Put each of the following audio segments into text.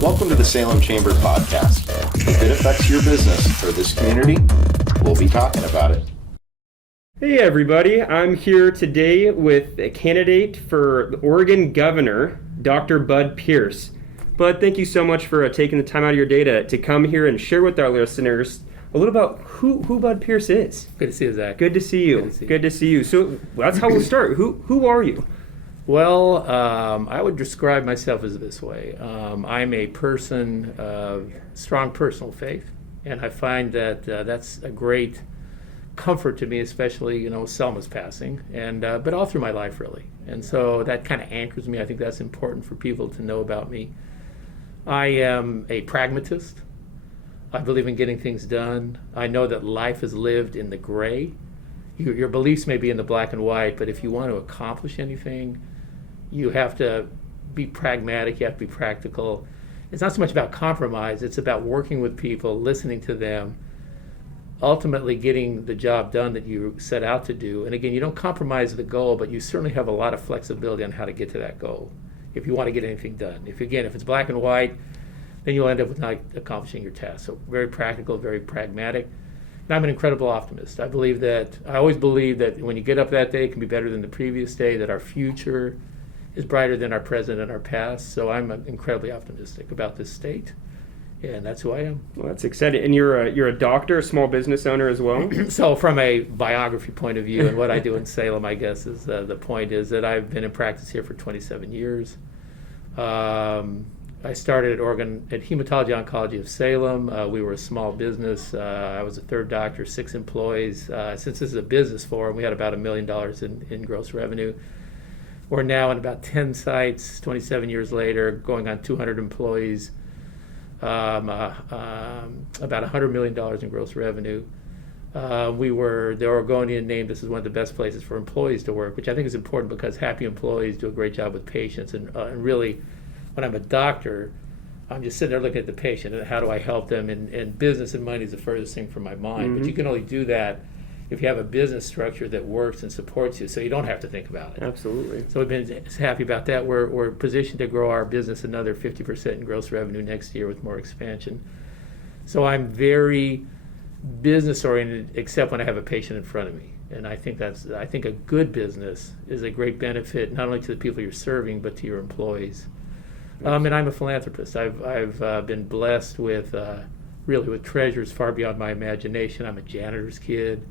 Welcome to the Salem Chamber Podcast. If it affects your business or this community, we'll be talking about it. Hey everybody, I'm here today with a candidate for the Oregon Governor, Dr. Bud Pierce. Bud, thank you so much for taking the time out of your day to come here and share with our listeners a little about who Bud Pierce is. Good to see you, Zach. Good to see you. Good to see you. So that's how we'll start. Who are you? Well, I would describe myself as this way. I'm a person of strong personal faith, and I find that that's a great comfort to me, especially, Selma's passing, and but all through my life, really. And so that kind of anchors me. I think that's important for people to know about me. I am a pragmatist. I believe in getting things done. I know that life is lived in the gray. Your beliefs may be in the black and white, but if you want to accomplish anything, you have to be pragmatic, you have to be practical. It's not so much about compromise, it's about working with people, listening to them, ultimately getting the job done that you set out to do. And again, you don't compromise the goal, but you certainly have a lot of flexibility on how to get to that goal if you want to get anything done. If it's black and white, then you'll end up with not accomplishing your task. So very practical, very pragmatic. And I'm an incredible optimist. I always believe that when you get up that day, it can be better than the previous day, that our future is brighter than our present and our past. So I'm incredibly optimistic about this state, and that's who I am. Well, that's exciting. And you're a doctor, a small business owner as well? So from a biography point of view and what I do in Salem, I guess is the point is that I've been in practice here for 27 years. I started at Hematology Oncology of Salem. We were a small business. I was a third doctor, 6 employees. Since this is a business forum, we had about $1 million in gross revenue. We're now in about 10 sites, 27 years later, going on 200 employees, about $100 million in gross revenue. We were the Oregonian named this is one of the best places for employees to work, which I think is important because happy employees do a great job with patients. And really, when I'm a doctor, I'm just sitting there looking at the patient and how do I help them. And business and money is the furthest thing from my mind. Mm-hmm. But you can only do that if you have a business structure that works and supports you, so you don't have to think about it. Absolutely. So we've been happy about that. We're positioned to grow our business another 50% in gross revenue next year with more expansion. So I'm very business oriented, except when I have a patient in front of me. And I think a good business is a great benefit not only to the people you're serving, but to your employees. And I'm a philanthropist. I've been blessed with treasures far beyond my imagination. I'm a janitor's kid.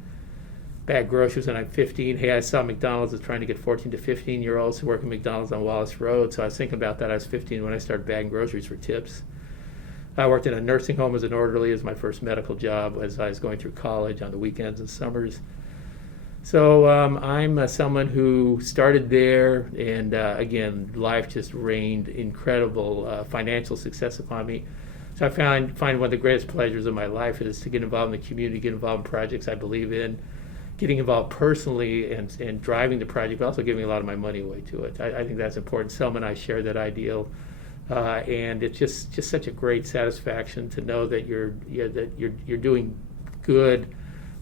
Bag groceries when I'm 15. Hey, I saw McDonald's was trying to get 14 to 15-year-olds to work at McDonald's on Wallace Road. So I was thinking about that. I was 15 when I started bagging groceries for tips. I worked in a nursing home as an orderly as my first medical job as I was going through college on the weekends and summers. So I'm someone who started there, and again, life just rained incredible financial success upon me. So I find one of the greatest pleasures of my life is to get involved in the community, get involved in projects I believe in, getting involved personally and driving the project, but also giving a lot of my money away to it. I think that's important. Selma and I share that ideal, and it's just such a great satisfaction to know that you're doing good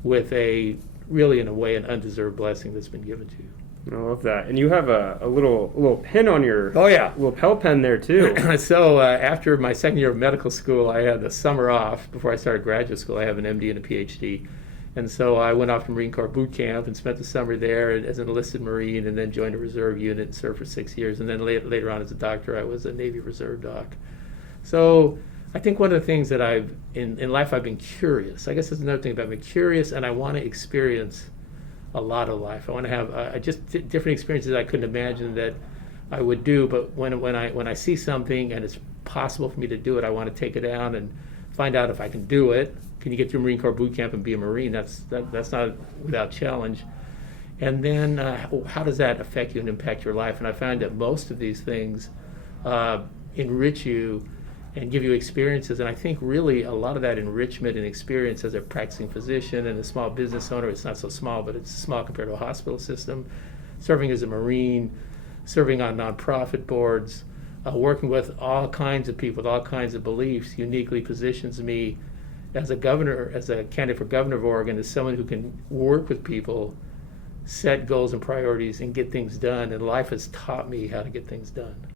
with a really, in a way, an undeserved blessing that's been given to you. I love that. And you have a little pin on your little Pel pen there too. So after my second year of medical school, I had the summer off before I started graduate school. I have an MD and a PhD. And so I went off to Marine Corps boot camp and spent the summer there as an enlisted Marine, and then joined a reserve unit and served for 6 years. And then later on as a doctor, I was a Navy Reserve doc. So I think one of the things that in life I've been curious. I guess that's another thing about being curious, and I want to experience a lot of life. I want to have just different experiences I couldn't imagine that I would do. But when I see something and it's possible for me to do it, I want to take it down and find out if I can do it. Can you get through Marine Corps boot camp and be a Marine? That's not without challenge. And then how does that affect you and impact your life? And I find that most of these things enrich you and give you experiences. And I think really a lot of that enrichment and experience as a practicing physician and a small business owner, it's not so small, but it's small compared to a hospital system, serving as a Marine, serving on nonprofit boards, working with all kinds of people with all kinds of beliefs, uniquely positions me as a governor, as a candidate for governor of Oregon, as someone who can work with people, set goals and priorities, and get things done. And life has taught me how to get things done.